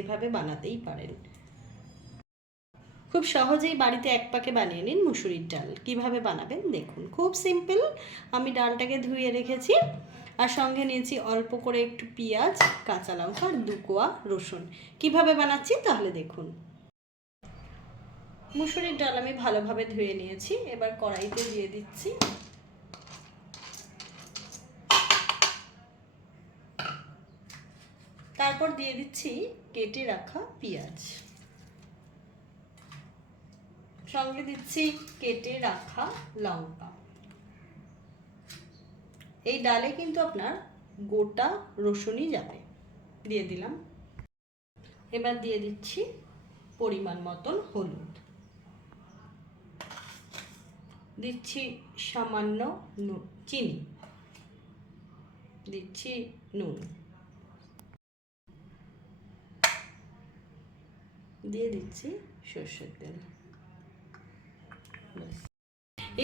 এভাবে বানাতেই পারেন। খুব সহজেই বাড়িতে এক পাকে বানিয়ে নিন মুসুরির ডাল। কিভাবে বানাবেন দেখুন, খুব সিম্পল। আমি ডালটাকে ধুয়ে রেখেছি, আর সঙ্গে নিয়েছি অল্প করে একটু পেঁয়াজ, কাঁচা লঙ্কা আর 2 কোয়া রসুন। কিভাবে বানাচ্ছি তাহলে দেখুন। মুসুরির ডাল আমি ভালোভাবে ধুয়ে নিয়েছি, এবার কড়াইতে দিয়ে দিচ্ছি। তারপর দিয়ে দিচ্ছি কেটে রাখা পেঁয়াজ, সঙ্গে দিচ্ছি কেটে রাখা লঙ্কা। এই ডালে কিন্তু আপনার গোটা রসুনই যাবে। দিয়ে দিলাম। এবার দিয়ে দিচ্ছি পরিমাণ মতন হলুদ, দিচ্ছি সামান্য চিনি, দিচ্ছি নুন, দিয়ে দিচ্ছি সরষের তেল।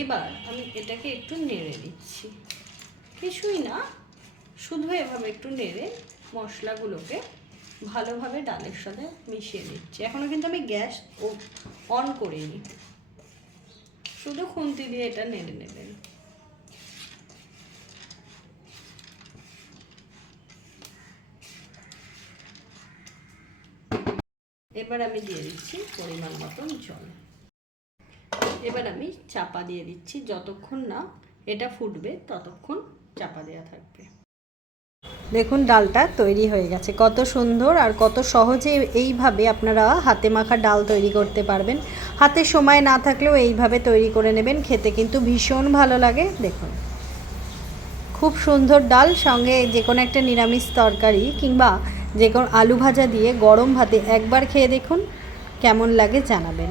এবার আমি এটাকে একটু নেড়ে দিচ্ছি, কিছুই না, শুধু এভাবে একটু নেড়ে মশলাগুলোকে ভালোভাবে ডালের সাথে মিশিয়ে দিচ্ছি। এখনো কিন্তু আমি গ্যাস অন করিনি, শুধু খুন্তি দিয়ে এটা নেড়ে নেবেন। এবার আমি দিয়ে দিচ্ছি পরিমাণ মতন জল। এবার আমি চাপা দিয়ে দিচ্ছি, যতক্ষণ না এটা ফুটবে ততক্ষণ চাপা দেওয়া থাকবে। দেখুন ডালটা তৈরি হয়ে গেছে, কত সুন্দর আর কত সহজে এইভাবে আপনারা হাতে মাখা ডাল তৈরি করতে পারবেন। হাতে সময় না থাকলেও এইভাবে তৈরি করে নেবেন, খেতে কিন্তু ভীষণ ভালো লাগে। দেখুন খুব সুন্দর ডাল, সঙ্গে যে কোনো একটা নিরামিষ তরকারি কিংবা যে কোনো আলু ভাজা দিয়ে গরম ভাতে একবার খেয়ে দেখুন, কেমন লাগে জানাবেন।